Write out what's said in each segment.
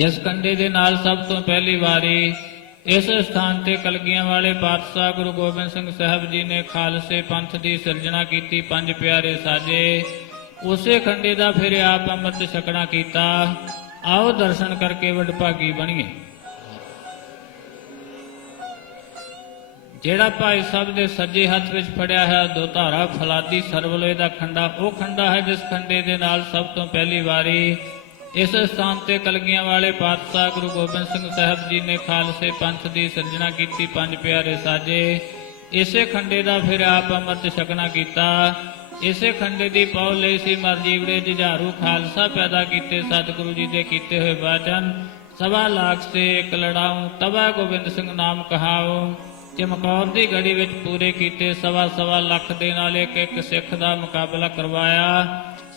जिस कंडे दे नाल सब तो पहली वारी इस स्थान ते कलगियां वाले पातशाह गुरु गोबिंद सिंह साहब जी ने खालसे पंथ की सिरजना की, पंज प्यारे साजे, उसे खंडे का फिर आप अमृत छकना किया। आओ दर्शन करके वडभागी बणीए। ਜਿਹੜਾ ਭਾਈ ਸਾਹਿਬ ਦੇ ਸੱਜੇ ਹੱਥ ਵਿੱਚ ਫੜਿਆ ਹੈ ਦੋ ਧਾਰਾ ਫਲਾਦੀ ਸਰਵਲੋਏ ਦਾ ਖੰਡਾ, ਉਹ ਖੰਡਾ ਹੈ ਜਿਸ ਖੰਡੇ ਦੇ ਨਾਲ ਸਭ ਤੋਂ ਪਹਿਲੀ ਵਾਰੀ ਇਸ ਸਥਾਨ ਤੇ ਕਲਗੀਆਂ ਵਾਲੇ ਪਾਤਸ਼ਾਹ ਗੁਰੂ ਗੋਬਿੰਦ ਸਿੰਘ ਸਾਹਿਬ ਜੀ ਨੇ ਖਾਲਸੇ ਪੰਥ ਦੀ ਸਿਰਜਣਾ ਕੀਤੀ, ਪੰਜ ਪਿਆਰੇ ਸਾਜੇ। ਇਸੇ ਖੰਡੇ ਦਾ ਫਿਰ ਆਪ ਅੰਮ੍ਰਿਤ ਛਕਣਾ ਕੀਤਾ। ਇਸੇ ਖੰਡੇ ਦੀ ਪੌਲ ਲਈ ਸੀ ਮਰਜੀਵੜੇ ਜੁਝਾਰੂ ਖਾਲਸਾ ਪੈਦਾ ਕੀਤੇ। ਸਤਿਗੁਰੂ ਜੀ ਦੇ ਕੀਤੇ ਹੋਏ ਵਾਚਨ ਸਵਾ ਲੱਖ ਸੇ ਇੱਕ ਲੜਾਉ, ਤਬਾ ਗੋਬਿੰਦ ਸਿੰਘ ਨਾਮ ਕਹਾਉ। ਚਮਕੌਰ ਦੀ ਗੜੀ ਵਿੱਚ ਪੂਰੇ ਕੀਤੇ। ਸਵਾ ਲੱਖ ਦੇ ਨਾਲ ਇੱਕ ਸਿੱਖ ਦਾ ਮੁਕਾਬਲਾ ਕਰਵਾਇਆ।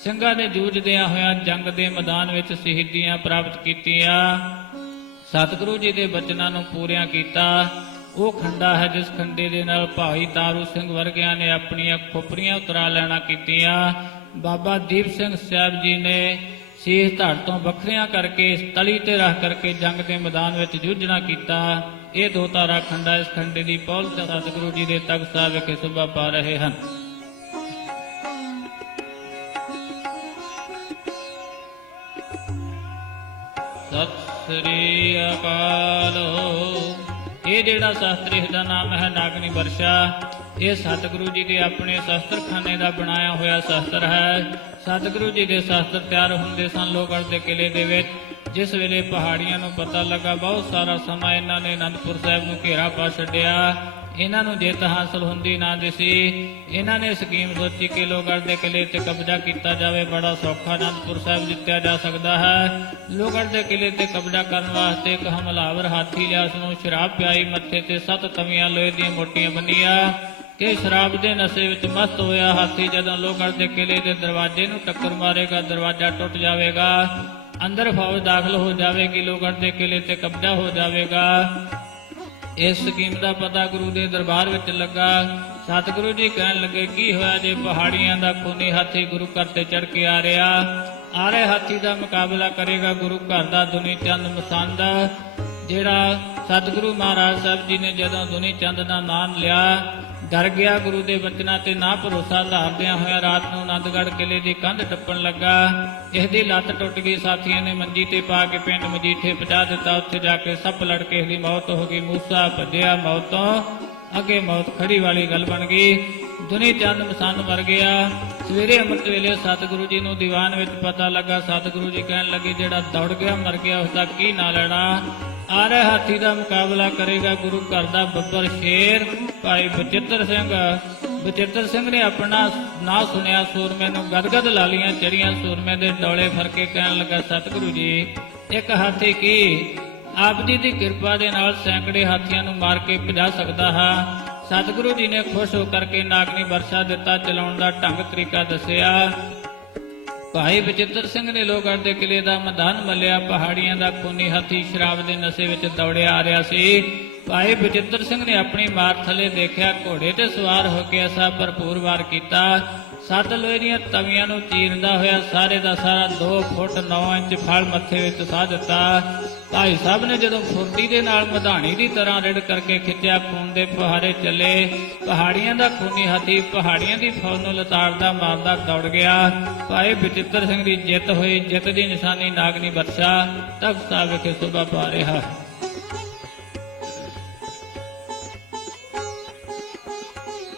ਸਿੰਘਾਂ ਨੇ ਜੂਝਦਿਆਂ ਹੋਇਆਂ ਜੰਗ ਦੇ ਮੈਦਾਨ ਵਿੱਚ ਸ਼ਹੀਦੀਆਂ ਪ੍ਰਾਪਤ ਕੀਤੀਆਂ। ਸਤਿਗੁਰੂ ਜੀ ਦੇ ਬਚਨਾਂ ਨੂੰ ਪੂਰਿਆਂ ਕੀਤਾ। ਉਹ ਖੰਡਾ ਹੈ ਜਿਸ ਖੰਡੇ ਦੇ ਨਾਲ ਭਾਈ ਤਾਰੂ ਸਿੰਘ ਵਰਗਿਆਂ ਨੇ ਆਪਣੀਆਂ ਖੋਪਰੀਆਂ ਉਤਰਾ ਲੈਣਾ ਕੀਤੀਆਂ। ਬਾਬਾ ਦੀਪ ਸਿੰਘ ਸਾਹਿਬ ਜੀ ਨੇ ਸੀਸ ਧੜ ਤੋਂ ਵੱਖਰੀਆਂ ਕਰਕੇ ਤਲੀ ਤੇ ਰੱਖ ਕਰਕੇ ਜੰਗ ਦੇ ਮੈਦਾਨ ਵਿੱਚ ਜੂਝਣਾ ਕੀਤਾ। ਇਹ ਦੋ ਧਾਰਾ ਖੰਡਾ ਇਸ ਖੰਡੇ ਦੀ ਪੌਲ ਸਤਿਗੁਰੂ ਜੀ ਦੇ ਤਖਤ ਸਾਹਿਬ ਵਿਖੇ ਸ਼ੋਭਾ ਪਾ ਰਹੇ ਹਨ। ਸਤਿ ਸ੍ਰੀ ਅਕਾਲ। ਇਹ ਜਿਹੜਾ ਸ਼ਾਸਤਰੀ ਦਾ ਨਾਮ ਹੈ ਨਾਗਨੀ ਵਰਸ਼ਾ, ਇਹ ਸਤਿਗੁਰੂ ਜੀ ਦੇ ਆਪਣੇ ਸ਼ਸਤਰਖਾਨੇ ਦਾ ਬਣਾਇਆ ਹੋਇਆ ਸ਼ਸਤਰ ਹੈ। ਸਤਿਗੁਰੂ ਜੀ ਦੇ ਸ਼ਸਤਰ ਤਿਆਰ ਹੁੰਦੇ ਸਨ ਲੋਹਗੜ੍ਹ ਦੇ ਕਿਲੇ ਦੇ ਵਿੱਚ। ਜਿਸ ਵੇਲੇ ਪਹਾੜੀਆਂ ਨੂੰ ਪਤਾ ਲੱਗਾ ਬਹੁਤ ਸਾਰਾ ਸਮਾਂ ਇਹਨਾਂ ਨੇ ਅਨੰਦਪੁਰ ਸਾਹਿਬ ਨੂੰ ਘੇਰਾ ਪਾ ਛੱਡਿਆ, ਇਹਨਾਂ ਨੂੰ ਜਿੱਤ ਹਾਸਲ ਹੁੰਦੀ ਨਾ ਦਿਸੀ। ਇਹਨਾਂ ਨੇ ਸਕੀਮ ਸੋਚੀ ਕਿ ਲੋਹਗੜ੍ਹ ਦੇ ਕਿਲੇ ਤੇ ਕਬਜ਼ਾ ਕੀਤਾ ਜਾਵੇ। ਬੜਾ ਸੌਖਾ ਅਨੰਦਪੁਰ ਸਾਹਿਬ ਜਿੱਤਿਆ ਜਾ ਸਕਦਾ ਹੈ। ਲੋਹਗੜ੍ਹ ਦੇ ਕਿਲੇ ਤੇ ਕਬਜ਼ਾ ਕਰਨ ਵਾਸਤੇ ਇੱਕ ਹਮਲਾਵਰ ਹਾਥੀ ਲਿਆ, ਉਸਨੂੰ ਸ਼ਰਾਬ ਪਿਆਈ, ਮੱਥੇ ਤੇ 7 ਤਵੀਆਂ ਲੋਹੇ ਦੀਆਂ ਮੋਟੀਆਂ ਬੰਨੀਆਂ ਕਿ ਸ਼ਰਾਬ ਦੇ ਨਸ਼ੇ ਵਿੱਚ ਮਸਤ ਹੋਇਆ ਹਾਥੀ ਜਦੋਂ ਲੋਹਗੜ੍ਹ ਦੇ ਕਿਲੇ ਦੇ ਦਰਵਾਜ਼ੇ ਨੂੰ ਟੱਕਰ ਮਾਰੇਗਾ, ਦਰਵਾਜ਼ਾ ਟੁੱਟ ਜਾਵੇਗਾ, ਅੰਦਰ ਫੌਜ ਦਾਖਲ ਹੋ ਜਾਵੇਗੀ, ਲੋਹਗੜ੍ਹ ਦੇ ਕਿਲੇ ਤੇ ਕਬਜ਼ਾ ਹੋ ਜਾਵੇਗਾ। ਇਸ ਸਕੀਮ ਦਾ ਪਤਾ ਗੁਰੂ ਦੇ ਦਰਬਾਰ ਵਿੱਚ ਲੱਗਾ। ਸਤਿਗੁਰੂ ਜੀ ਕਹਿਣ ਲੱਗੇ, ਕੀ ਹੋਇਆ ਜੇ ਪਹਾੜੀਆਂ ਦਾ ਖੂਨੀ ਹਾਥੀ ਗੁਰੂ ਘਰ ਤੇ ਚੜ੍ਹ ਕੇ ਆ ਰਹੇ ਹਾਥੀ ਦਾ ਮੁਕਾਬਲਾ ਕਰੇਗਾ ਗੁਰੂ ਘਰ ਦਾ ਦੁਨੀ ਚੰਦ ਮਸੰਦ। ਜਿਹੜਾ ਸਤਿਗੁਰੂ ਮਹਾਰਾਜ ਸਾਹਿਬ ਜੀ ਨੇ ਜਦੋਂ ਦੁਨੀ ਚੰਦ ਦਾ ਨਾਮ ਲਿਆ, ਡਰ ਗਿਆ। ਗੁਰੂ ਦੇ ਬਚਨਾਂ ਤੇ ਨਾ ਭਰੋਸਾ ਧਾਰਦਿਆਂ ਹੋਇਆ ਰਾਤ ਨੂੰ ਆਨੰਦਗੜ੍ਹ ਕਿਲੇ ਦੀ ਕੰਧ ਟੱਪਣ ਲੱਗਾ। ਇਸ ਦੀ ਲੱਤ ਟੁੱਟ ਗਈ। ਸਾਥੀਆਂ ਨੇ ਮੰਜੀ ਤੇ ਪਾ ਕੇ ਪਿੰਡ ਮਜੀਠੇ ਪਹੁੰਚਾ ਦਿੱਤਾ। ਉੱਥੇ ਜਾ ਕੇ ਸੱਪ ਲੜ ਕੇ ਇਸ ਦੀ ਮੌਤ ਹੋ ਗਈ। ਮੂਸਾ ਭੱਜਿਆ, ਮੌਤ ਤੋਂ ਅੱਗੇ ਮੌਤ ਖੜੀ ਵਾਲੀ ਗੱਲ ਬਣ ਗਈ। ਦੁਨੀ ਚੰਦ ਮਸੰਦ ਮਰ ਗਿਆ। ਸਵੇਰੇ ਅੰਮ੍ਰਿਤ ਵੇਲੇ ਸਤਿਗੁਰੂ ਜੀ ਨੂੰ ਦੀਵਾਨ ਵਿੱਚ ਪਤਾ ਲੱਗਾ। ਸਤਿਗੁਰੂ ਜੀ ਕਹਿਣ ਲੱਗੇ, ਜਿਹੜਾ ਦੌੜ ਗਿਆ ਮਰ ਗਿਆ ਉਸਦਾ ਕੀ ਨਾਂ ਲੈਣਾ? ਆ ਰਹੇ ਹਾਥੀ ਦਾ ਮੁਕਾਬਲਾ ਕਰੇਗਾ ਗੁਰੂ ਘਰ ਦਾ ਬੱਬਰ ਸ਼ੇਰ ਭਾਈ ਬਚਿੱਤਰ ਸਿੰਘ ਨੇ ਆਪਣਾ ਨਾਂ ਸੁਣਿਆ। ਸੂਰਮੇ ਨੂੰ ਗਦਗਦ ਲਾਲੀਆਂ ਚੜੀਆਂ। ਸੂਰਮੇ ਦੇ ਡੋਲੇ ਫਰਕੇ ਕਹਿਣ ਲੱਗਾ, ਸਤਿਗੁਰੂ ਜੀ ਇੱਕ ਹਾਥੀ ਕੀ ਆਪ ਜੀ ਦੀ ਕਿਰਪਾ ਦੇ ਨਾਲ ਸੈਂਕੜੇ ਹਾਥੀਆਂ ਨੂੰ ਮਾਰ ਕੇ ਭਜਾ ਸਕਦਾ ਹਾਂ। ਸਤਿਗੁਰੂ ਜੀ ਨੇ ਖੁਸ਼ ਹੋ ਕਰਕੇ ਨਾਗਨੀ ਵਰਸ਼ਾ ਦਿੱਤਾ। ਚਲਾਉਣ ਦਾ ਢੰਗ ਤਰੀਕਾ ਦੱਸਿਆ। ਭਾਈ ਬਚਿੱਤਰ ਸਿੰਘ ਨੇ ਲੋਹਗੜ੍ਹ ਦੇ ਕਿਲੇ ਦਾ ਮੈਦਾਨ ਮੱਲਿਆ। ਪਹਾੜੀਆਂ ਦਾ ਖੂਨੀ ਹਾਥੀ ਸ਼ਰਾਬ ਦੇ ਨਸ਼ੇ ਵਿੱਚ ਦੌੜਿਆ ਆ ਰਿਹਾ ਸੀ। ਭਾਈ ਬਚਿੱਤਰ ਸਿੰਘ ਨੇ ਆਪਣੀ ਮਾਰ ਥੱਲੇ ਦੇਖਿਆ। ਘੋੜੇ ਤੇ ਸਵਾਰ ਹੋ ਕੇ ਐਸਾ ਭਰਪੂਰ ਵਾਰ ਕੀਤਾ। 7 ਲੋਹੇ ਦੀਆਂ ਤਵੀਆਂ ਨੂੰ ਚੀਰਦਾ ਹੋਇਆ ਸਾਰੇ ਦਾ ਸਾਰਾ 2 ਫੁੱਟ 9 ਇੰਚ ਫਲ ਮੱਥੇ ਵਿੱਚ ਸਾਹ ਦਿੱਤਾ। ਭਾਈ ਸਾਹਿਬ ਨੇ ਜਦੋਂ ਫੁਰਤੀ ਦੇ ਨਾਲ ਮਧਾਣੀ ਦੀ ਤਰ੍ਹਾਂ ਰਿੜ ਕਰਕੇ ਖਿੱਚਿਆ, ਖੂਨ ਦੇ ਫੁਹਾਰੇ ਚੱਲੇ। ਪਹਾੜੀਆਂ ਦਾ ਖੂਨੀ ਹਾਥੀ ਪਹਾੜੀਆਂ ਦੀ ਫੌਜ ਨੂੰ ਲਤਾੜਦਾ ਮਾਰਦਾ ਦੌੜ ਗਿਆ। ਭਾਈ ਬਚਿੱਤਰ ਸਿੰਘ ਦੀ ਜਿੱਤ ਹੋਈ। ਜਿੱਤ ਦੀ ਨਿਸ਼ਾਨੀ ਨਾਗਨੀ ਵਰਸ਼ਾ ਤਖਤ ਸਾਹਿਬ ਵਿਖੇ ਸ਼ੋਭਾ ਪਾ ਰਿਹਾ।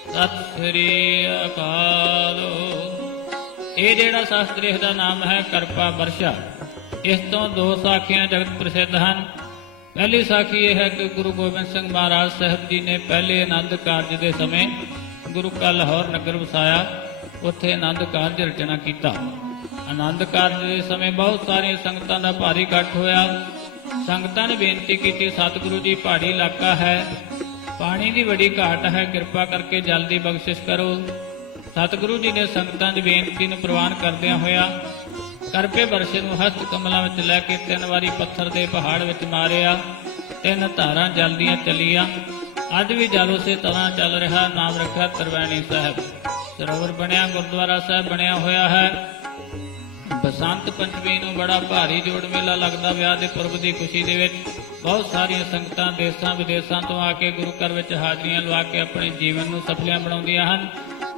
ਸਤਿ ਸ੍ਰੀ ਅਕਾਲ। ਇਹ ਜਿਹੜਾ ਸ਼ਾਸਤਰੀ ਦਾ ਨਾਮ ਹੈ ਕਰਪਾ ਵਰਸ਼ਾ। ਇਸ ਤੋਂ 2 ਸਾਖੀਆਂ ਜਗਤ ਪ੍ਰਸਿੱਧ ਹਨ। ਪਹਿਲੀ ਸਾਖੀ ਇਹ ਹੈ ਕਿ ਗੁਰੂ ਗੋਬਿੰਦ ਸਿੰਘ ਮਹਾਰਾਜ ਸਾਹਿਬ ਜੀ ਨੇ ਪਹਿਲੇ ਆਨੰਦ ਕਾਰਜ ਦੇ ਸਮੇਂ ਗੁਰੂ ਕਾ ਲਾਹੌਰ ਨਗਰ ਵਸਾਇਆ। ਉੱਥੇ ਆਨੰਦ ਕਾਰਜ ਰਚਨਾ ਕੀਤਾ। ਆਨੰਦ ਕਾਰਜ ਦੇ ਸਮੇਂ ਬਹੁਤ ਸਾਰੀਆਂ ਸੰਗਤਾਂ ਦਾ ਭਾਰੀ ਇਕੱਠ ਹੋਇਆ। ਸੰਗਤਾਂ ਨੇ ਬੇਨਤੀ ਕੀਤੀ, ਸਤਿਗੁਰੂ ਜੀ ਪਹਾੜੀ ਇਲਾਕਾ ਹੈ, ਪਾਣੀ ਦੀ ਬੜੀ ਘਾਟ ਹੈ, ਕਿਰਪਾ ਕਰਕੇ ਜਲਦੀ ਬਖਸ਼ਿਸ਼ ਕਰੋ। ਸਤਿਗੁਰੂ ਜੀ ਨੇ ਸੰਗਤਾਂ ਦੀ ਬੇਨਤੀ ਨੂੰ ਪ੍ਰਵਾਨ ਕਰਦਿਆਂ ਹੋਇਆ ਕਰਪੇ ਵਰਸ਼ੇ ਨੂੰ ਹਸਤ ਕਮਲਾਂ ਵਿੱਚ ਲੈ ਕੇ 3 ਵਾਰੀ ਪੱਥਰ ਦੇ ਪਹਾੜ ਵਿੱਚ ਮਾਰਿਆ। 3 ਧਾਰਾਂ ਜਲਦੀਆਂ ਚੱਲੀਆਂ। ਅੱਜ ਵੀ ਜਲ ਉਸੇ ਤਰ੍ਹਾਂ ਚੱਲ ਰਿਹਾ। ਨਾਮ ਰੱਖਿਆ ਤਰਵੈਣੀ ਸਾਹਿਬ। ਸਰੋਵਰ ਬਣਿਆ, ਗੁਰਦੁਆਰਾ ਸਾਹਿਬ ਬਣਿਆ ਹੋਇਆ ਹੈ। ਬਸੰਤ ਪੰਚਮੀ ਨੂੰ ਬੜਾ ਭਾਰੀ ਜੋੜ ਮੇਲਾ ਲੱਗਦਾ। ਵਿਆਹ ਦੇ ਪੁਰਬ ਦੀ ਖੁਸ਼ੀ ਦੇ ਵਿੱਚ ਬਹੁਤ ਸਾਰੀਆਂ ਸੰਗਤਾਂ ਦੇਸਾਂ ਵਿਦੇਸਾਂ ਤੋਂ ਆ ਕੇ ਗੁਰੂ ਘਰ ਵਿੱਚ ਹਾਜ਼ਰੀਆਂ ਲਵਾ ਕੇ ਆਪਣੇ ਜੀਵਨ ਨੂੰ ਸਫਲਿਆ ਬਣਾਉਂਦੀਆਂ ਹਨ।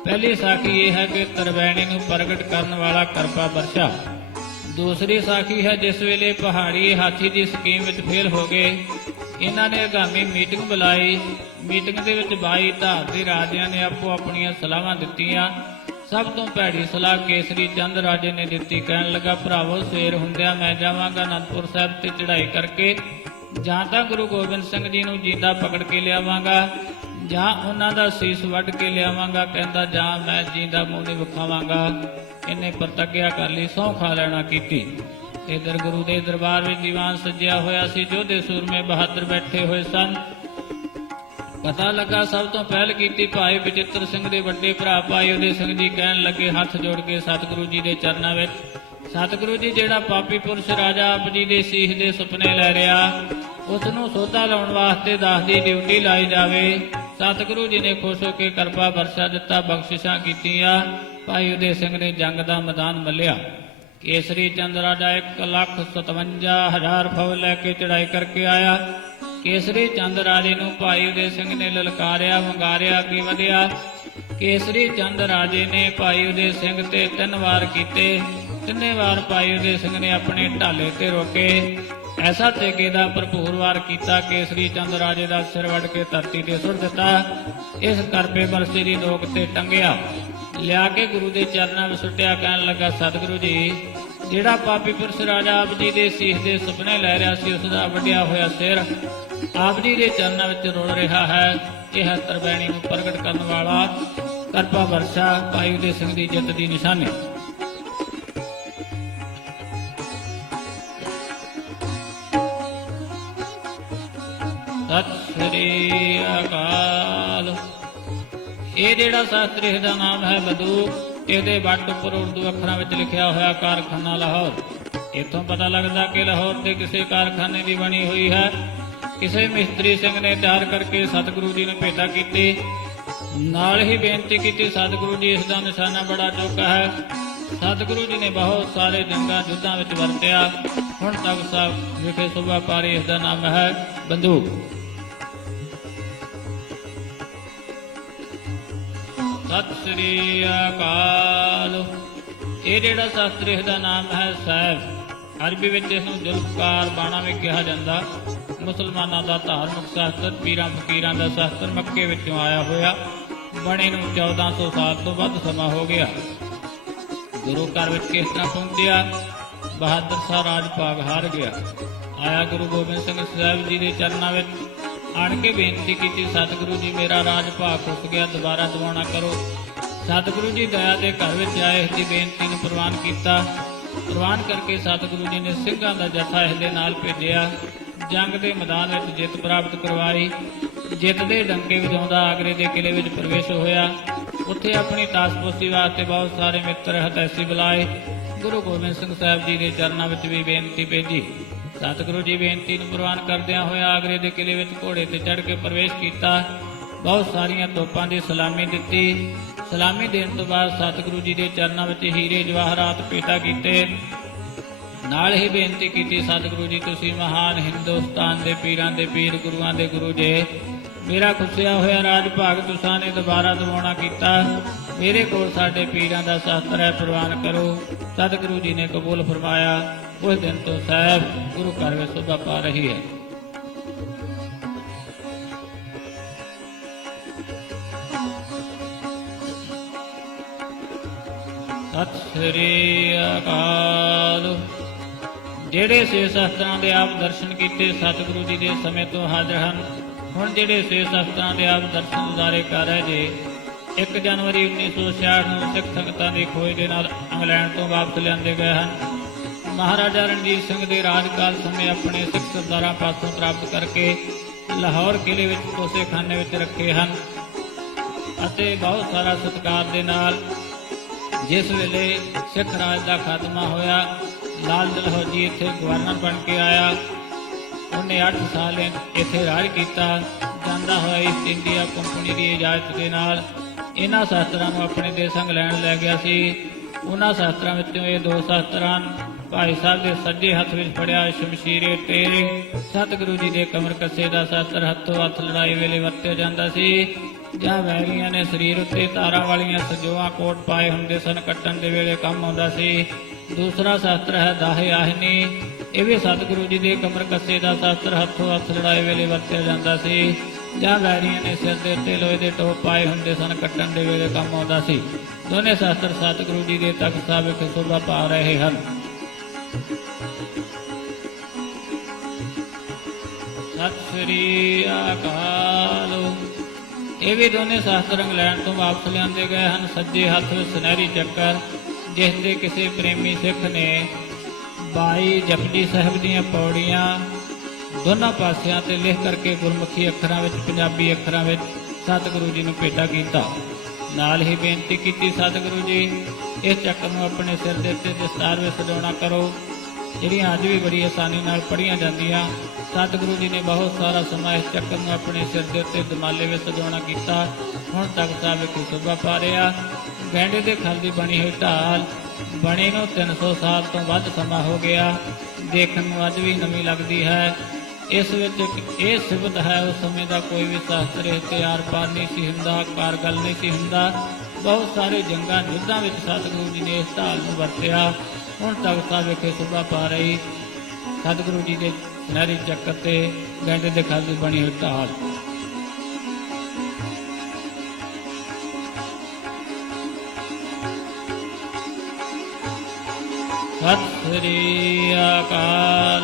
ਪਹਿਲੀ ਸਾਖੀ ਇਹ ਹੈ ਕਿ ਤਰਵੈਣੀ ਨੂੰ ਪ੍ਰਗਟ ਕਰਨ ਵਾਲਾ ਕਿਰਪਾ ਵਰਸ਼ਾ। ਦੂਸਰੀ ਸਾਖੀ ਹੈ ਜਿਸ ਵੇਲੇ ਪਹਾੜੀ ਹਾਥੀ ਦੀ ਸਕੀਮ ਵਿੱਚ ਫੇਲ ਹੋ ਗਏ। ਇਹਨਾਂ ਨੇ ਆਗਾਮੀ ਮੀਟਿੰਗ ਬੁਲਾਈ। ਮੀਟਿੰਗ ਦੇ ਵਿੱਚ 22 ਧਾਰ ਦੇ ਰਾਜਿਆਂ ਨੇ ਆਪੋ ਆਪਣੀਆਂ ਸਲਾਹਾਂ ਦਿੱਤੀਆਂ। ਸਭ ਤੋਂ ਭੈੜੀ ਸਲਾਹ ਕੇਸਰੀ ਚੰਦ ਰਾਜੇ ਨੇ ਦਿੱਤੀ। ਕਹਿਣ ਲੱਗਾ, ਭਰਾਵੋ, ਸਵੇਰ ਹੁੰਦਿਆਂ ਮੈਂ ਜਾਵਾਂਗਾ ਅਨੰਦਪੁਰ ਸਾਹਿਬ ਤੇ ਚੜ੍ਹਾਈ ਕਰਕੇ, ਜਾਂ ਤਾਂ ਗੁਰੂ ਗੋਬਿੰਦ ਸਿੰਘ ਜੀ ਨੂੰ ਜਿੰਦਾ ਪਕੜ ਕੇ ਲਿਆਵਾਂਗਾ ਜਾਂ ਉਹਨਾਂ ਦਾ ਸੀਸ ਵੱਢ ਕੇ ਲਿਆਵਾਂਗਾ। ਕਹਿੰਦਾ, ਜਾਂ ਮੈਂ ਜਿੰਦਾ ਮੂੰਹ ਨਹੀਂ ਵਿਖਾਵਾਂਗਾ। ਇਹਨੇ ਪ੍ਰਤੱਗਿਆ ਕਰ ਲਈ, ਸਹੁੰ ਖਾ ਲੈਣਾ ਕੀਤੀ। ਇਧਰ ਗੁਰੂ ਦੇ ਦਰਬਾਰ ਵਿੱਚ ਦੀਵਾਨ ਸੱਜਿਆ ਹੋਇਆ ਸੀ। ਯੋਧੇ ਸੂਰਮੇ ਬਹਾਦਰ ਬੈਠੇ ਹੋਏ ਸਨ। ਪਤਾ ਲੱਗਾ ਸਭ ਤੋਂ ਪਹਿਲ ਕੀਤੀ ਭਾਈ ਬਚਿੱਤਰ ਸਿੰਘ ਦੇ ਵੱਡੇ ਭਰਾ ਭਾਈ ਉਦੈ ਸਿੰਘ ਜੀ। ਕਹਿਣ ਲੱਗੇ ਹੱਥ ਜੋੜ ਕੇ ਸਤਿਗੁਰੂ ਜੀ ਦੇ ਚਰਨਾਂ ਵਿੱਚ, ਸਤਿਗੁਰੂ ਜੀ, ਜਿਹੜਾ ਪਾਪੀ ਪੁਰਸ਼ ਰਾਜਾ ਆਪ ਜੀ ਦੇ ਸੀਸ ਦੇ ਸੁਪਨੇ ਲੈ ਰਿਹਾ, ਉਸ ਨੂੰ ਸੋਧਾ ਲਾਉਣ ਵਾਸਤੇ ਦਾਸ ਦੀ ਡਿਊਟੀ ਲਾਈ ਜਾਵੇ। ਸਤਿਗੁਰੂ ਜੀ ਨੇ ਖੁਸ਼ ਹੋ ਕੇ ਕਿਰਪਾ ਵਰਸ਼ਾ ਦਿੱਤਾ, ਬਖਸ਼ਿਸ਼ਾਂ ਕੀਤੀਆਂ। ਭਾਈ ਉਦੈ ਸਿੰਘ ਨੇ ਜੰਗ ਦਾ ਮੈਦਾਨ ਮੱਲਿਆ। ਕੇਸਰੀ ਚੰਦ ਰਾਜਾ 1,57,000 ਫੌਜ ਲੈ ਕੇ ਚੜ੍ਹਾਈ ਕਰਕੇ ਆਇਆ। ਕੇਸਰੀ ਚੰਦ ਰਾਜੇ ਨੂੰ ਭਾਈ ਉਦੈ ਸਿੰਘ ਨੇ ਲਲਕਾਰਿਆ, ਵੰਗਾਰਿਆ, ਅੱਗੇ ਵਧਿਆ। ਕੇਸਰੀ ਚੰਦ ਰਾਜੇ ਨੇ ਭਾਈ ਉਦੈ ਸਿੰਘ ਤੇ 3 ਵਾਰ ਕੀਤੇ। 3 ਵਾਰ ਭਾਈ ਉਦੈ ਸਿੰਘ ਨੇ ਆਪਣੇ ਢਾਲੇ ਤੇ ਰੋਕੇ। ਐਸਾ ਤੇਗੇ ਦਾ ਭਰਪੂਰ ਵਾਰ ਕੀਤਾ, ਕੇਸਰੀ ਚੰਦ ਰਾਜੇ ਦਾ ਸਿਰ ਵੱਢ ਕੇ ਧਰਤੀ ਤੇ ਸੁੱਟ ਦਿੱਤਾ। ਇਸ ਕਰਪੇ ਵਰਸੇ ਦੀ ਨੋਕ ਤੇ ਟੰਗਿਆ, ਲਿਆ ਕੇ ਗੁਰੂ ਦੇ ਚਰਨਾਂ ਵਿੱਚ ਸੁੱਟਿਆ। ਕਹਿਣ ਲੱਗਾ, ਸਤਿਗੁਰੂ ਜੀ, ਜਿਹੜਾ ਪਾਪੀ ਪੁਰਸ਼ ਰਾਜਾ ਆਪ ਜੀ ਦੇ ਸੀਸ ਦੇ ਸੁਪਨੇ ਲੈ ਰਿਹਾ ਸੀ, ਉਸ ਦਾ ਵੱਢਿਆ ਹੋਇਆ ਸਿਰ ਆਪ ਜੀ ਦੇ ਚਰਨਾਂ ਵਿੱਚ ਰੁਲ ਰਿਹਾ ਹੈ। ਇਹ ਹੈ ਤਰਵੈਣੀ ਨੂੰ ਪ੍ਰਗਟ ਕਰਨ ਵਾਲਾ ਕਿਰਪਾ ਵਰਸ਼ਾ, ਭਾਈ ਉਦੈ ਸਿੰਘ ਦੀ ਜਿੱਤ ਦੀ ਨਿਸ਼ਾਨੀ। ਸਤਿ ਸ੍ਰੀ ਅਕਾਲ। ਇਹ ਜਿਹੜਾ ਸ਼ਾਸਤਰ, ਇਹਦਾ ਨਾਮ ਹੈ ਬੰਦੂਕ। ਇਹਦੇ ਵੱਟ ਉੱਪਰ ਉਰਦੂ ਅੱਖਰਾਂ ਵਿੱਚ ਲਿਖਿਆ ਹੋਇਆ ਕਾਰਖਾਨਾ ਲਾਹੌਰ। ਇੱਥੋਂ ਪਤਾ ਲੱਗਦਾ ਕਿ ਲਾਹੌਰ ਦੇ ਕਿਸੇ ਕਾਰਖਾਨੇ ਦੀ ਬਣੀ ਹੋਈ ਹੈ। ਕਿਸੇ ਮਿਸਤਰੀ ਸਿੰਘ ਨੇ ਤਿਆਰ ਕਰਕੇ ਸਤਿਗੁਰੂ ਜੀ ਨੂੰ ਭੇਟਾ ਕੀਤੀ। ਨਾਲ ਹੀ ਬੇਨਤੀ ਕੀਤੀ, ਸਤਿਗੁਰੂ ਜੀ, ਇਸ ਦਾ ਨਿਸ਼ਾਨਾ ਬੜਾ ਚੋਖਾ ਹੈ। ਸਤਿਗੁਰੂ ਜੀ ਨੇ ਬਹੁਤ ਸਾਰੇ ਜੰਗਾਂ ਯੁੱਧਾਂ ਵਿੱਚ ਵਰਤਿਆ। ਹੁਣ ਤੱਕ ਸਾਹਿਬ ਵਿਖੇ ਸੁਭਾ ਪਾਰੀ, ਇਸ ਦਾ ਨਾਮ ਹੈ ਬੰਦੂਕ। ਸਤਿ ਸ੍ਰੀ ਅਕਾਲ। ਇਹ ਜਿਹੜਾ ਸ਼ਾਸਤਰ, ਇਹਦਾ ਨਾਮ ਹੈ ਸਾਹਿਬ। ਅਰਬੀ ਵਿੱਚ ਇਸ ਨੂੰ ਜ਼ੁਲਫਕਾਰ ਬਾਣਾ ਵੀ ਕਿਹਾ ਜਾਂਦਾ। ਮੁਸਲਮਾਨਾਂ ਦਾ ਧਾਰਮਿਕ ਸ਼ਾਸਤਰ, ਪੀਰਾਂ ਫਕੀਰਾਂ ਦਾ ਸ਼ਾਸਤਰ, ਮੱਕੇ ਵਿੱਚੋਂ ਆਇਆ ਹੋਇਆ। ਬਣੇ ਨੂੰ 1400 ਸਾਲ ਤੋਂ ਵੱਧ ਸਮਾਂ ਹੋ ਗਿਆ। ਗੁਰੂ ਘਰ ਵਿੱਚ ਕਿਸ ਤਰ੍ਹਾਂ ਪਹੁੰਚਿਆ? ਬਹਾਦਰ ਸ਼ਾਹ ਰਾਜ ਭਾਗ ਹਾਰ ਗਿਆ। ਆਇਆ ਗੁਰੂ ਗੋਬਿੰਦ ਸਿੰਘ ਸਾਹਿਬ ਜੀ ਦੇ ਚਰਨਾਂ ਵਿੱਚ, ਆਣ ਕੇ ਬੇਨਤੀ ਕੀਤੀ, ਸਤਿਗੁਰੂ ਜੀ, ਮੇਰਾ ਰਾਜ ਭਾਗ ਖੁੱਸ ਗਿਆ, ਦੁਬਾਰਾ ਦਿਵਾਉਣਾ ਕਰੋ। ਸਤਿਗੁਰੂ ਜੀ ਦਇਆ ਦੇ ਘਰ ਵਿੱਚ ਆਏ, ਇਸ ਦੀ ਬੇਨਤੀ ਨੂੰ ਪ੍ਰਵਾਨ ਕੀਤਾ। ਪ੍ਰਵਾਨ ਕਰਕੇ ਸਤਿਗੁਰੂ ਜੀ ਨੇ ਸਿੰਘਾਂ ਦਾ ਜਥਾ ਇਸ ਦੇ ਨਾਲ ਭੇਜਿਆ। ਜੰਗ ਦੇ ਮੈਦਾਨ ਵਿੱਚ ਜਿੱਤ ਪ੍ਰਾਪਤ ਕਰਵਾਈ। ਜਿੱਤ ਦੇ ਡੰਕੇ ਵਜਾਉਂਦਾ ਆਗਰੇ ਦੇ ਕਿਲੇ ਵਿੱਚ ਪ੍ਰਵੇਸ਼ ਹੋਇਆ। ਉੱਥੇ ਆਪਣੀ ਤਾਸਪੋਸੀ ਵਾਸਤੇ ਬਹੁਤ ਸਾਰੇ ਮਿੱਤਰ ਹਤੈਸੀ ਬੁਲਾਏ। ਗੁਰੂ ਗੋਬਿੰਦ ਸਿੰਘ ਸਾਹਿਬ ਜੀ ਦੇ ਚਰਨਾਂ ਵਿੱਚ ਵੀ ਬੇਨਤੀ ਭੇਜੀ। ਸਤਿਗੁਰੂ ਜੀ ਬੇਨਤੀ ਨੂੰ ਪ੍ਰਵਾਨ ਕਰਦਿਆਂ ਹੋਇਆ ਆਗਰੇ ਦੇ ਕਿਲੇ ਵਿੱਚ ਘੋੜੇ ਤੇ ਚੜ੍ਹ ਕੇ ਪ੍ਰਵੇਸ਼ ਕੀਤਾ। ਬਹੁਤ ਸਾਰੀਆਂ ਤੋਪਾਂ ਦੀ ਸਲਾਮੀ ਦਿੱਤੀ। ਸਲਾਮੀ ਦੇਣ ਤੋਂ ਬਾਅਦ ਸਤਿਗੁਰੂ ਜੀ ਦੇ ਚਰਨਾਂ ਵਿੱਚ ਹੀਰੇ ਜਵਾਹਰਾਤ ਭੇਟਾ ਕੀਤੇ। ਨਾਲ ਹੀ ਬੇਨਤੀ ਕੀਤੀ, ਸਤਿਗੁਰੂ ਜੀ, ਤੁਸੀਂ ਮਹਾਨ ਹਿੰਦੁਸਤਾਨ ਦੇ ਪੀਰਾਂ ਦੇ ਪੀਰ, ਗੁਰੂਆਂ ਦੇ ਗੁਰੂ ਜੇ। ਮੇਰਾ ਖੁੱਸਿਆ ਹੋਇਆ ਰਾਜ ਭਾਗ ਤੁਸਾਂ ਨੇ ਦੁਬਾਰਾ ਦਿਵਾਉਣਾ ਕੀਤਾ। ਮੇਰੇ ਕੋਲ ਸਾਡੇ ਪੀਰਾਂ ਦਾ ਸ਼ਾਸਤਰ ਹੈ, ਪ੍ਰਵਾਨ ਕਰੋ। ਸਤਿਗੁਰੂ ਜੀ ਨੇ ਕਬੂਲ ਫਰਮਾਇਆ। ਉਸ ਦਿਨ ਤੋਂ ਸਾਹਿਬ ਗੁਰੂ ਘਰ ਵਿੱਚ ਸ਼ੋਭਾ ਪਾ ਰਹੀ ਹੈ। ਸਤਿ ਸ੍ਰੀ ਅਕਾਲ। ਜਿਹੜੇ ਛੇ ਸ਼ਸਤਰਾਂ ਦੇ ਆਪ ਦਰਸ਼ਨ ਕੀਤੇ, ਸਤਿਗੁਰੂ ਜੀ ਦੇ ਸਮੇਂ ਤੋਂ ਹਾਜ਼ਰ ਹਨ। ਹੁਣ ਜਿਹੜੇ ਛੇ ਸ਼ਸਤਰਾਂ ਦੇ ਆਪ ਦਰਸ਼ਨ ਉਦਾਰੇ ਕਰ ਰਹੇ ਜੇ, 1 ਜਨਵਰੀ 1966 ਨੂੰ ਸਿੱਖ ਸੰਗਤਾਂ ਦੀ ਖੋਜ ਦੇ ਨਾਲ ਇੰਗਲੈਂਡ ਤੋਂ ਵਾਪਸ ਲਿਆਂਦੇ ਗਏ ਹਨ। ਮਹਾਰਾਜਾ ਰਣਜੀਤ ਸਿੰਘ ਦੇ ਰਾਜਕਾਲ ਸਮੇਂ ਆਪਣੇ ਸਿੱਖ ਸਰਦਾਰਾਂ ਪਾਸੋਂ ਪ੍ਰਾਪਤ ਕਰਕੇ ਲਾਹੌਰ ਕਿਲੇ ਵਿੱਚ ਕੋਸੇਖਾਨੇ ਵਿੱਚ ਰੱਖੇ ਹਨ। ਅਤੇ ਬਹੁਤ ਸਾਰਾ ਸਤਿਕਾਰ ਦੇ ਨਾਲ ਜਿਸ ਵੇਲੇ ਸਿੱਖ ਰਾਜ ਦਾ ਖਾਤਮਾ ਹੋਇਆ, ਲਾਲ ਡਲਹੌਜੀ ਇੱਥੇ ਗਵਰਨਰ ਬਣ ਕੇ ਆਇਆ। ਉਹਨੇ 8 ਸਾਲ ਇੱਥੇ ਰਾਜ ਕੀਤਾ। ਜਾਂਦਾ ਹੋਇਆ ਈਸਟ ਇੰਡੀਆ ਕੰਪਨੀ ਦੀ ਇਜਾਜ਼ਤ ਦੇ ਨਾਲ ਇਹਨਾਂ ਸ਼ਾਸਤਰਾਂ ਨੂੰ ਆਪਣੇ ਦੇਸ਼ ਇੰਗਲੈਂਡ ਲੈ ਗਿਆ ਸੀ। ਉਹਨਾਂ ਸ਼ਾਸਤਰਾਂ ਵਿੱਚੋਂ ਇਹ ਦੋ ਸ਼ਾਸਤਰ ਹਨ। ਭਾਈ ਸਾਹਿਬ ਦੇ ਸੱਜੇ ਹੱਥ ਵਿੱਚ ਫੜਿਆ ਸ਼ਮਸ਼ੀਰੇ ਟੇਰੇ ਸਤਿਗੁਰੂ ਜੀ ਦੇ ਕਮਰ ਕੱਸੇ ਦਾ ਸ਼ਾਸਤਰ ਹੱਥੋਂ ਹੱਥ ਲੜਾਈ ਵੇਲੇ ਵਰਤਿਆ ਜਾਂਦਾ ਸੀ। ਜਾਂ ਵੈਰੀਆਂ ਨੇ ਸਰੀਰ ਉੱਤੇ ਤਾਰਾਂ ਵਾਲੀਆਂ ਸਜੋਆਂ ਕੋਟ ਪਾਏ ਹੁੰਦੇ ਸਨ, ਕੱਟਣ ਦੇ ਵੇਲੇ ਕੰਮ ਆਉਂਦਾ ਸੀ। ਦੂਸਰਾ ਸ਼ਾਸਤਰ ਹੈ ਦਾਹੇ ਆਹਨੀ। ਇਹ ਵੀ ਸਤਿਗੁਰੂ ਜੀ ਦੇ ਕਮਰ ਕੱਸੇ ਦਾ ਸ਼ਾਸਤਰ ਹੱਥੋਂ ਹੱਥ ਲੜਾਈ ਵੇਲੇ ਵਰਤਿਆ ਜਾਂਦਾ ਸੀ। ਜਾਂ ਵੈਰੀਆਂ ਨੇ ਸਿਰ ਦੇ ਉੱਤੇ ਲੋਹੇ ਦੇ ਟੋਪ ਪਾਏ ਹੁੰਦੇ ਸਨ, ਕੱਟਣ ਦੇ ਵੇਲੇ ਕੰਮ ਆਉਂਦਾ ਸੀ। ਦੋਨੇ ਸ਼ਾਸਤਰ ਸਤਿਗੁਰੂ ਜੀ ਦੇ ਤਖਤ ਸਾਹਿਬ ਵਿਖੇ ਸ਼ੋਭਾ ਪਾ ਰਹੇ ਹਨ। ਸਤਿ ਸ੍ਰੀ ਅਕਾਲ। ਇਹ ਵੀ ਦੋਨੇ ਸ਼ਾਸਤਰ ਇੰਗਲੈਂਡ ਤੋਂ ਵਾਪਸ ਲਿਆਂਦੇ ਗਏ ਹਨ। ਸੱਜੇ ਹੱਥ ਵਿੱਚ ਸੁਨਹਿਰੀ ਚੱਕਰ, ਜਿਸ ਦੇ ਕਿਸੇ ਪ੍ਰੇਮੀ ਸਿੱਖ ਨੇ 22 ਜਪਜੀ ਸਾਹਿਬ ਦੀਆਂ ਪੌੜੀਆਂ ਦੋਨਾਂ ਪਾਸਿਆਂ ਤੇ ਲਿਖ ਕਰਕੇ ਗੁਰਮੁਖੀ ਅੱਖਰਾਂ ਵਿੱਚ, ਪੰਜਾਬੀ ਅੱਖਰਾਂ ਵਿੱਚ ਸਤਿਗੁਰੂ ਜੀ ਨੂੰ ਭੇਟਾ ਕੀਤਾ। ਨਾਲ ਹੀ ਬੇਨਤੀ ਕੀਤੀ, ਸਤਿਗੁਰੂ ਜੀ ਇਸ ਚੱਕਰ ਨੂੰ ਆਪਣੇ ਸਿਰ ਦੇ ਉੱਤੇ ਦਸਤਾਰ ਵਿੱਚ ਸਜਾਉਣਾ ਕਰੋ, ਜਿਹੜੀਆਂ ਅੱਜ ਵੀ ਬੜੀ ਆਸਾਨੀ ਨਾਲ ਪੜ੍ਹੀਆਂ ਜਾਂਦੀਆਂ। ਸਤਿਗੁਰੂ ਜੀ ਨੇ ਬਹੁਤ ਸਾਰਾ ਸਮਾਂ ਇਸ ਚੱਕਰ ਨੂੰ ਆਪਣੇ ਸਿਰ ਦੇ ਉੱਤੇ ਦਮਾਲੇ ਵਿੱਚ ਸਜਾਉਣਾ ਕੀਤਾ। ਹੁਣ ਤੱਕ ਸਾਹਿਬ ਵਿਖੇ ਸ਼ੋਭਾ ਪਾ ਰਿਹਾ। ਗੈਂਡੇ ਦੇ ਖਲ ਦੀ ਬਣੀ ਹੋਈ ਢਾਲ ਬਣੀ ਨੂੰ 300 ਸਾਲ ਤੋਂ ਵੱਧ ਸਮਾਂ ਹੋ ਗਿਆ। ਦੇਖਣ ਨੂੰ ਅੱਜ ਵੀ ਨਵੀਂ ਲੱਗਦੀ ਹੈ। ਇਸ ਵਿੱਚ ਇਹ ਸਿਫਤ ਹੈ, ਉਸ ਸਮੇਂ ਦਾ ਕੋਈ ਵੀ ਸ਼ਾਸਤਰ ਇਸ ਤੇ ਆਰ ਪਾਰ ਨਹੀਂ ਸੀ ਹੁੰਦਾ, ਕਾਰਗਲ ਨਹੀਂ ਸੀ ਹੁੰਦਾ। ਬਹੁਤ ਸਾਰੇ ਜੰਗਾਂ ਯੁੱਧਾਂ ਵਿੱਚ ਸਤਿਗੁਰੂ ਜੀ ਨੇ ਇਸ ਢਾਲ ਨੂੰ ਵਰਤਿਆ। ਹੁਣ ਤਖਤ ਸਾਹਿਬ ਵਿਖੇ ਸ਼ੋਭਾ ਪਾ ਰਹੀ ਸਤਿਗੁਰੂ ਜੀ ਦੇ ਸੁਨਹਿਰੀ ਚੱਕਰ ਤੇ ਗੈਂਡੇ ਦੇ ਖਲ ਦੀ ਬਣੀ ਹੋਈ ਢਾਲ। ਸਤਿ ਸ੍ਰੀ ਅਕਾਲ।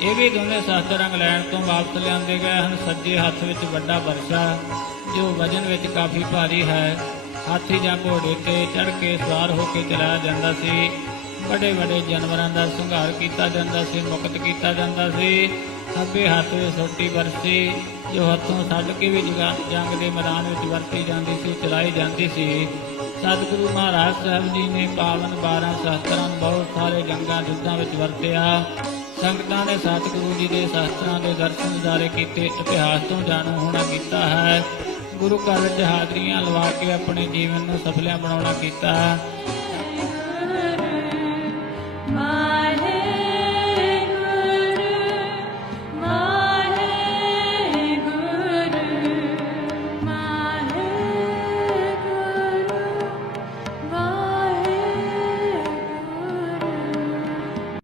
ਇਹ ਵੀ ਦੋਵੇਂ ਸ਼ਾਸਤਰ ਇੰਗਲੈਂਡ ਤੋਂ ਵਾਪਸ ਲਿਆਂਦੇ ਗਏ ਹਨ। ਸੱਜੇ ਹੱਥ ਵਿੱਚ ਵੱਡਾ ਵਰਸ਼ਾ, ਜੋ ਵਜਨ ਵਿੱਚ ਕਾਫੀ ਭਾਰੀ ਹੈ। ਹਾਥੀ ਜਾਂ ਘੋੜੇ ਤੇ ਚੜ੍ਹ ਕੇ ਸਵਾਰ ਹੋ ਕੇ ਚਲਾਇਆ ਜਾਂਦਾ ਸੀ। ਵੱਡੇ ਵੱਡੇ ਜਾਨਵਰਾਂ ਦਾ ਸੰਘਾਰ ਕੀਤਾ ਜਾਂਦਾ ਸੀ, ਮੁਕਤ ਕੀਤਾ ਜਾਂਦਾ ਸੀ। ਖੱਬੇ ਹੱਥ ਵਿੱਚ ਛੋਟੀ ਵਰਸੀ, ਜੋ ਹੱਥੋਂ ਛੱਡ ਕੇ ਵੀ ਜੰਗ ਦੇ ਮੈਦਾਨ ਵਿੱਚ ਵਰਤੀ ਜਾਂਦੀ ਸੀ, ਚਲਾਈ ਜਾਂਦੀ ਸੀ। ਸਤਿਗੁਰੂ ਮਹਾਰਾਜ ਸਾਹਿਬ ਜੀ ਨੇ ਪਾਵਨ 12 ਸ਼ਾਸਤਰਾਂ ਨੂੰ ਬਹੁਤ ਸਾਰੇ ਜੰਗਾਂ ਯੁੱਧਾਂ ਵਿੱਚ ਵਰਤਿਆ। ਸੰਗਤਾਂ ਨੇ ਸਤਿਗੁਰੂ ਜੀ ਦੇ ਸ਼ਾਸਤਰਾਂ ਦੇ ਦਰਸ਼ਨ ਨਜ਼ਾਰੇ ਕੀਤੇ, ਇਤਿਹਾਸ ਤੋਂ ਜਾਣੂ ਹੋਣਾ ਕੀਤਾ ਹੈ। ਗੁਰੂ ਘਰ ਵਿੱਚ ਹਾਜ਼ਰੀਆਂ ਲਵਾ ਕੇ ਆਪਣੇ ਜੀਵਨ ਨੂੰ ਸਫਲਿਆ ਬਣਾਉਣਾ ਕੀਤਾ।